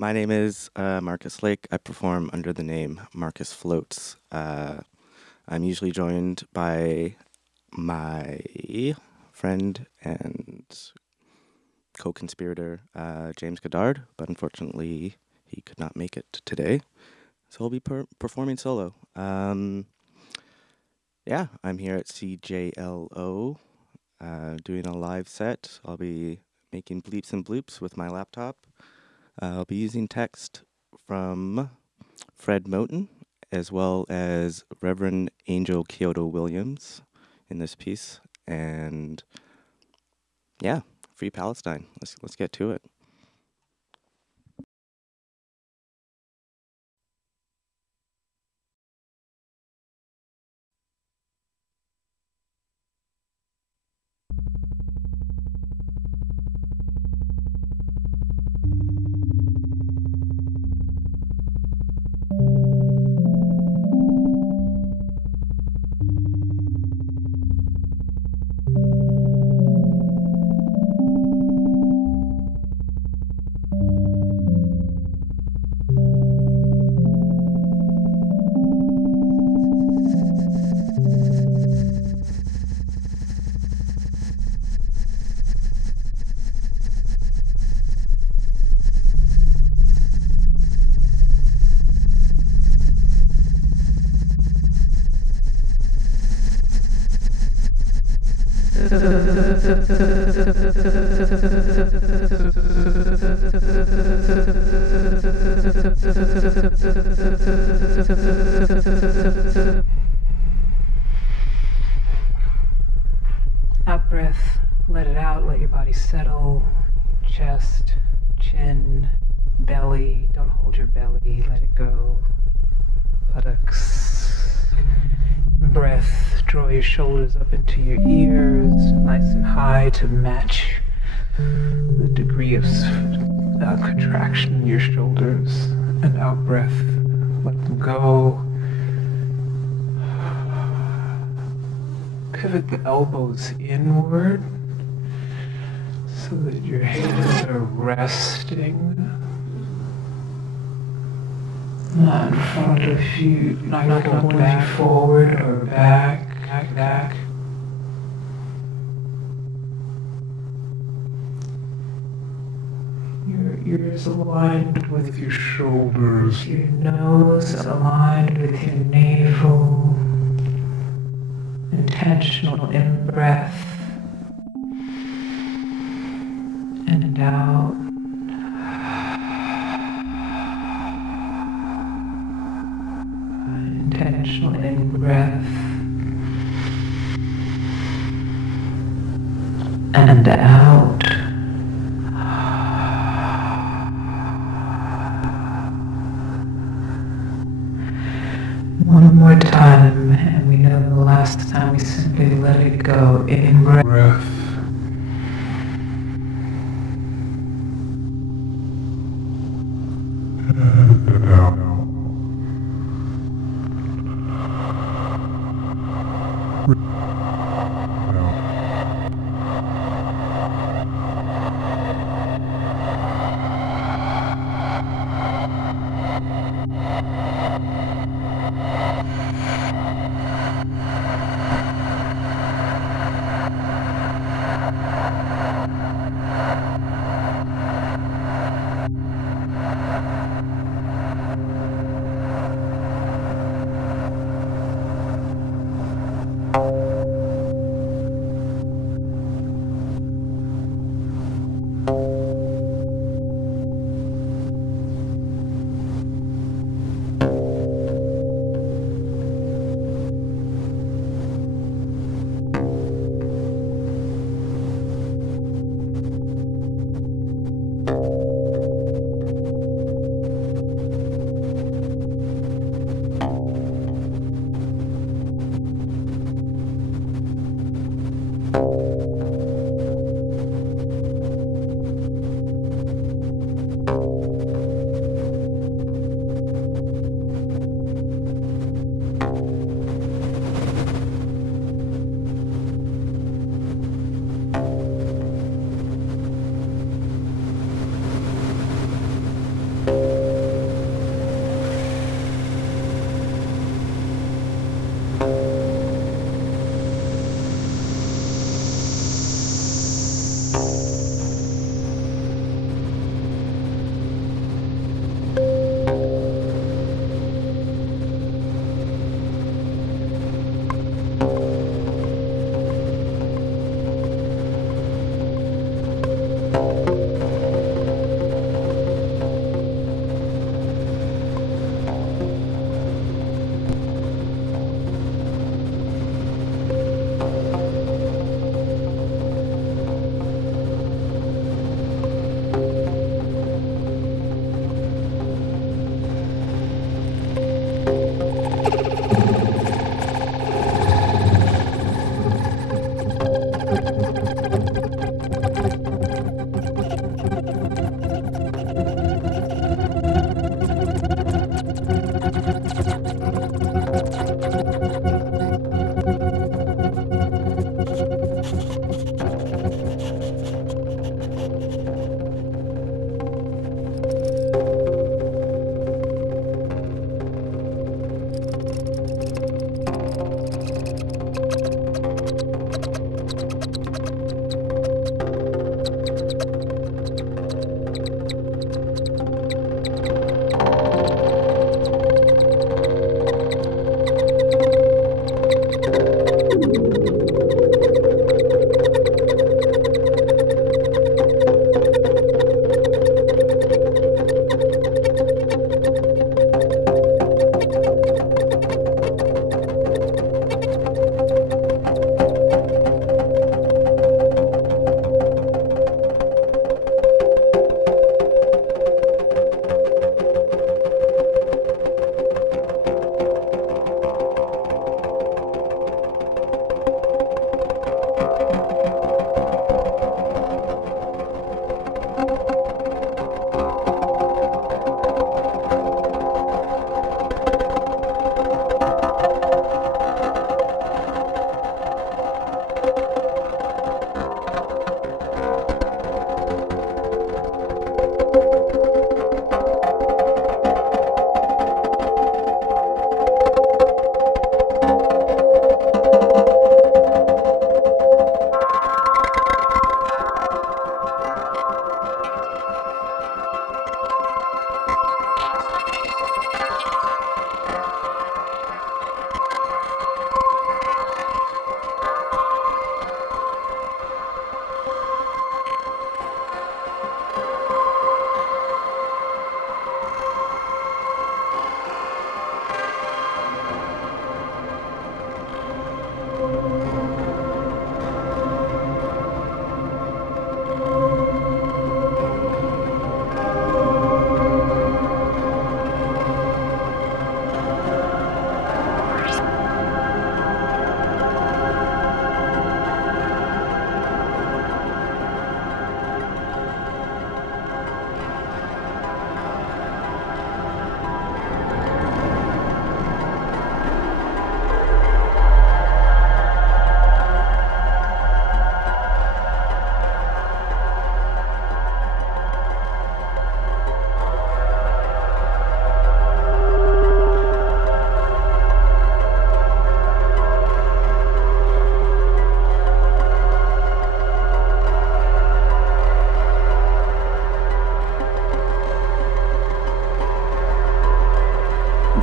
My name is Markus Lake. I perform under the name Markus Floats. I'm usually joined by my friend and co-conspirator James Goddard, but unfortunately he could not make it today, so he'll be performing solo. Yeah, I'm here at CJLO doing a live set. I'll be making bleeps and bloops with my laptop. I'll be using text from Fred Moten, as well as Reverend Angel Kyoto Williams in this piece. And yeah, Free Palestine. Let's get to it. Out breath, let it out, let your body settle. Chest, chin, belly, don't hold your belly, let it go. Buttocks. Breath, draw your shoulders up into your ears, nice and high to match the degree of contraction in your shoulders. And out breath, let them go. Pivot the elbows inward so that your hands are resting, not in front of you, not going back forward or back. Your ears aligned with your shoulders, your nose aligned with your navel. Intentional in-breath and out. Intentional in-breath and out. One more time, and we know the last time we simply let it go. In breath. And out.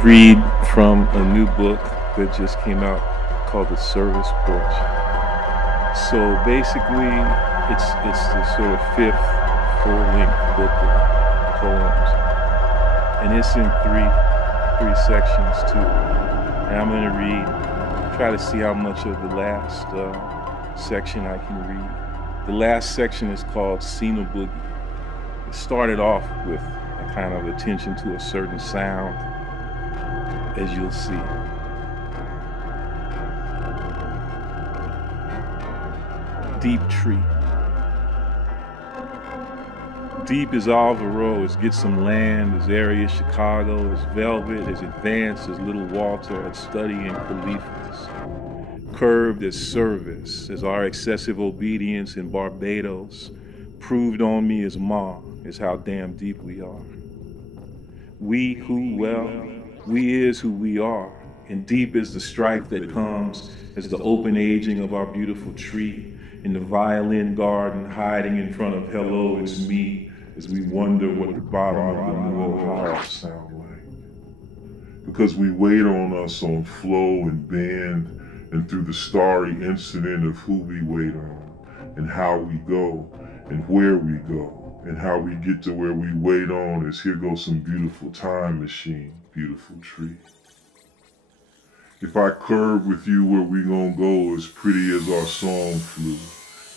read from a new book that just came out called The Service Porch. So basically, it's the sort of fifth full-length book of poems, and it's in three sections too. And I'm going to read, try to see how much of the last section I can read. The last section is called Cena Boogie. It started off with a kind of attention to a certain sound, as you'll see. Deep tree. Deep as Alvaro, as Get Some Land, as area Chicago, as Velvet, as advanced as Little Walter, as studying Khalifa's. Curved as service, as our excessive obedience in Barbados, proved on me as Ma, is how damn deep we are. We who, well, we is who we are, and deep is the strife that comes as the open aging of our beautiful tree in the violin garden hiding in front of hello, it's me, as we wonder what the bottom of the new house sound like. Because we wait on us on flow and bend, and through the starry incident of who we wait on, and how we go, and where we go, and how we get to where we wait on is here goes some beautiful time machine, beautiful tree. If I curve with you where we gon' go as pretty as our song flew,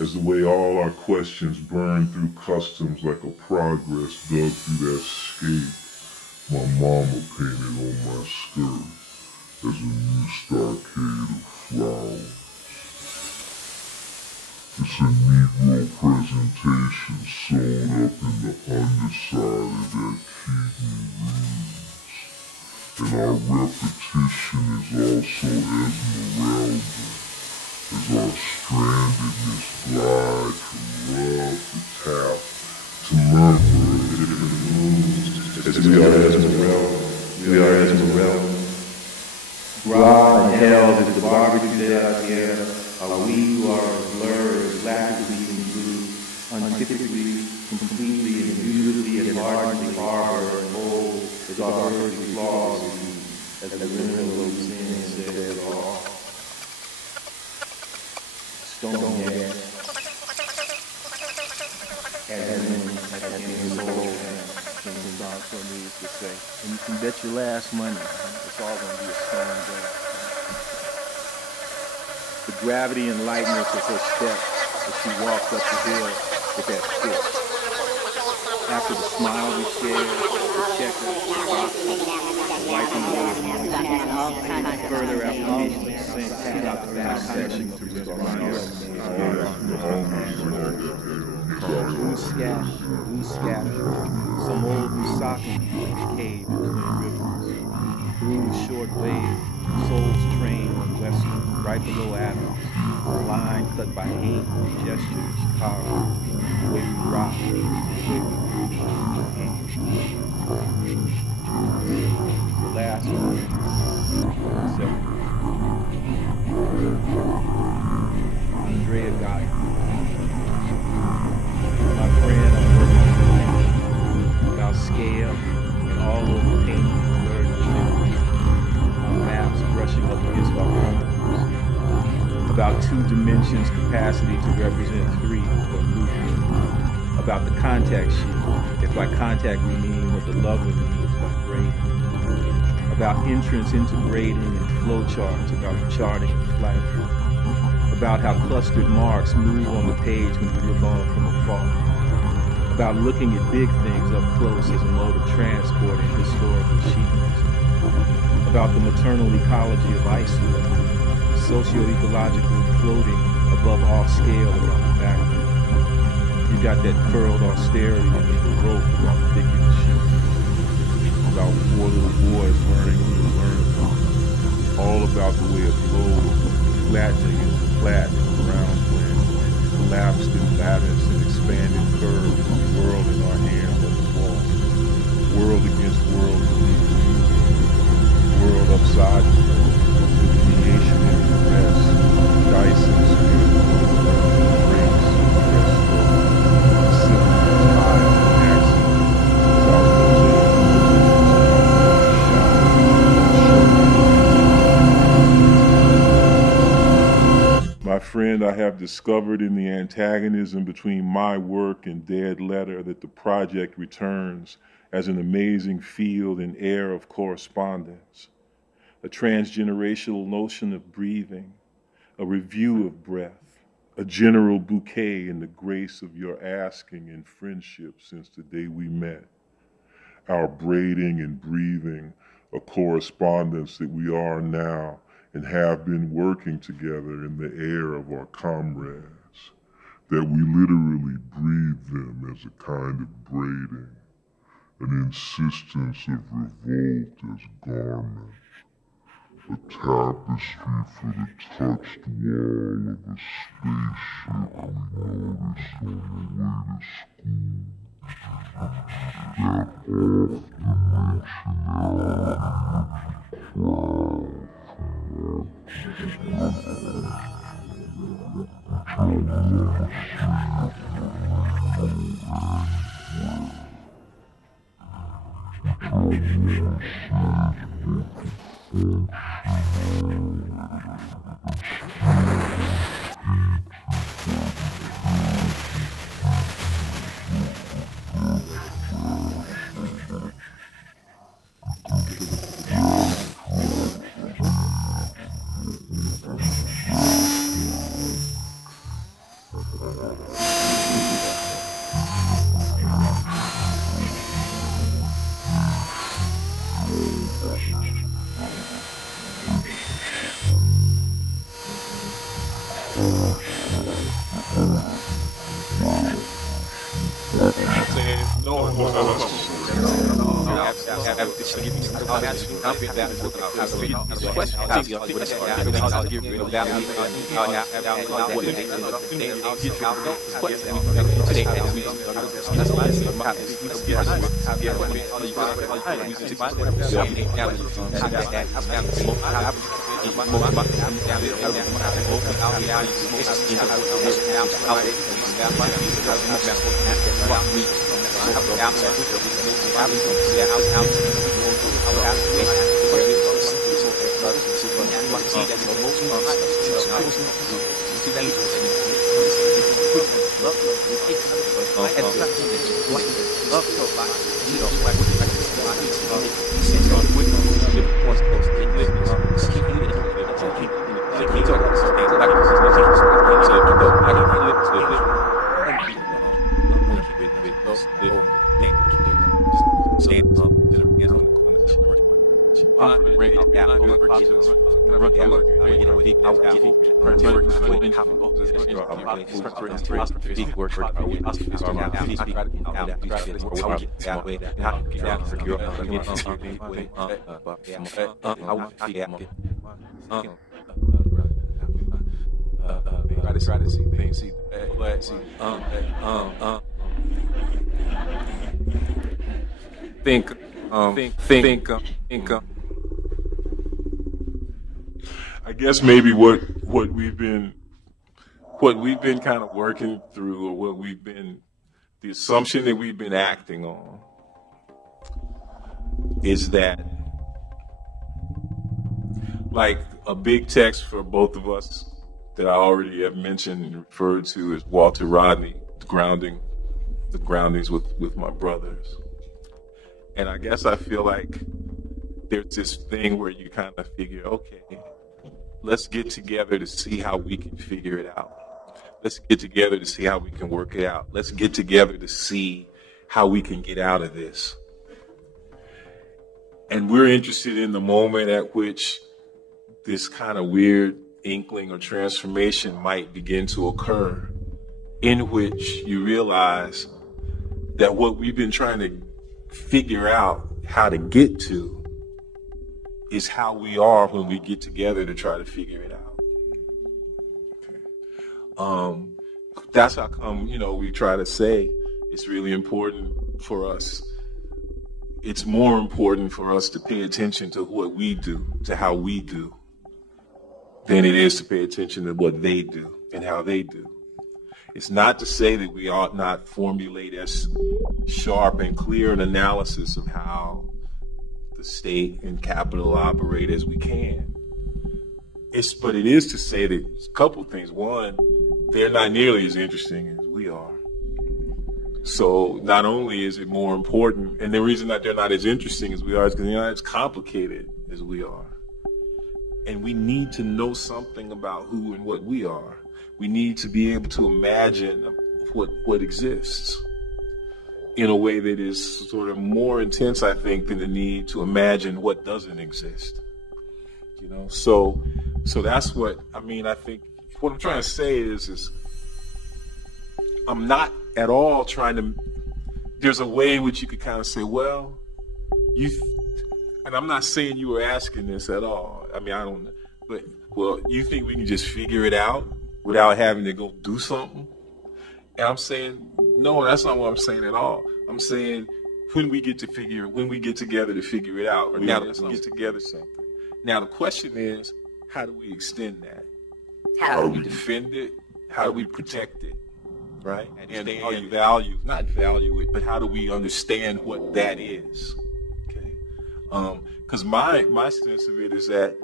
as the way all our questions burn through customs like a progress dug through that skate my mama painted on my skirt as a new stockade of flowers. It's a Negro presentation sewn up in the underside of that Keaton ruse. And our repetition is also Esmeralda, as our strandedness glide from love to tap to murmur as we are Esmeralda. Broad and held as the barbecue dead out here, are we who are as blurred, as laughably in blue, untypically, completely, and beautifully, and ardently harbor and hold as our earthly flaws as the window of sin says all. Stonehenge, as in the soul, song for me is to say, and you can bet your last money, it's all going to be a stone grave. The gravity and lightness of her step as she walks up the hill with that stick. After the smile we share, the checker, the boxer, the wiping away, further application of scent out the back section to respond. Blue scatter, some old Musakin cave between rivers. Blue short wave, soul's train on western, right below Adams. A line cut by hate, gestures, carved, the way we rock, the way we the last one, Andrea got it. My friend, I'm working about scale and all over painting blurred imagery. On maps brushing up against our homes. About 2 dimensions capacity to represent 3 or movement. About the contact sheet, if by contact we mean what the lover means by grading. About entrance into grading and flow charts, about the charting of flight. About how clustered marks move on the page when you look on from afar. About looking at big things up close as a mode of transport in historical sheets. About the maternal ecology of Iceland, socio-ecologically floating above all scale around the background. You got that curled austerity under the rope about the thick of the sheep. About 4 little boys learning to learn. All about the way it flowed, flattening into flat and ground plan, collapsed in lattice and expanded curves, the world in our hands on the wall. World against world beneath. World upside the world, with the creation and the rest, dice and spirit, race, resto, symphony, time, accident, without my friend, I have discovered in the antagonism between my work and Dead Letter that the project returns as an amazing field and air of correspondence, a transgenerational notion of breathing, a review of breath, a general bouquet in the grace of your asking and friendship since the day we met, our braiding and breathing, a correspondence that we are now and have been working together in the air of our comrades, that we literally breathe them as a kind of braiding, an insistence of revolt as garment, a tapestry for the touched wall of a spaceship we noticed on the way to school, that I guess maybe what we've been kind of working through, or the assumption that we've been acting on, is that, like, a big text for both of us that I already have mentioned and referred to as Walter Rodney, the groundings with my brothers. And I guess I feel like there's this thing where you kind of figure, okay, let's get together to see how we can figure it out. Let's get together to see how we can work it out. Let's get together to see how we can get out of this. And we're interested in the moment at which this kind of weird inkling or transformation might begin to occur, in which you realize that what we've been trying to figure out how to get to is how we are when we get together to try to figure it out. That's how come, we try to say it's really important for us. It's more important for us to pay attention to what we do, to how we do, than it is to pay attention to what they do and how they do. It's not to say that we ought not formulate as sharp and clear an analysis of how the state and capital operate as we can. But it is to say that a couple of things. One, they're not nearly as interesting as we are. So not only is it more important, and the reason that they're not as interesting as we are is because they're not as complicated as we are. And we need to know something about who and what we are. We need to be able to imagine what exists in a way that is sort of more intense, I think, than the need to imagine what doesn't exist. So that's what, I think what I'm trying to say is I'm not at all trying to, there's a way in which you could kind of say, well, and I'm not saying you were asking this at all. I don't know. But, well, you think we can just figure it out without having to go do something? And I'm saying, no, that's not what I'm saying at all. I'm saying when we get together to figure it out, or now let's get together something. Now the question is, how do we extend that? How do we defend it? How do we protect it? Right? And how do you not value it, but how do we understand what that is? Okay. Because my sense of it is that,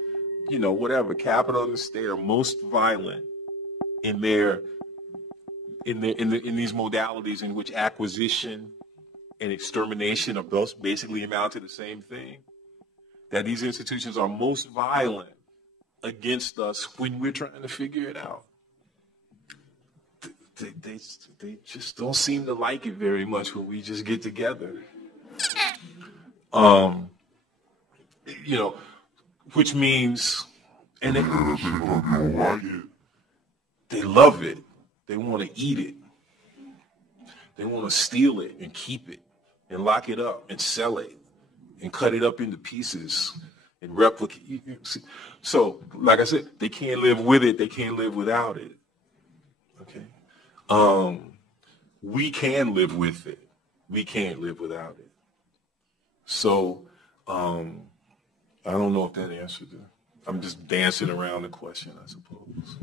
whatever, capital and the state are most violent in these modalities in which acquisition and extermination are both basically amount to the same thing. That these institutions are most violent against us when we're trying to figure it out. They just don't seem to like it very much when we just get together. Which means, and people don't like it. They love it. They want to eat it. They want to steal it and keep it and lock it up and sell it and cut it up into pieces and replicate. So, like I said, they can't live with it. They can't live without it. Okay. We can live with it. We can't live without it. So, I don't know if that answered it. I'm just dancing around the question, I suppose.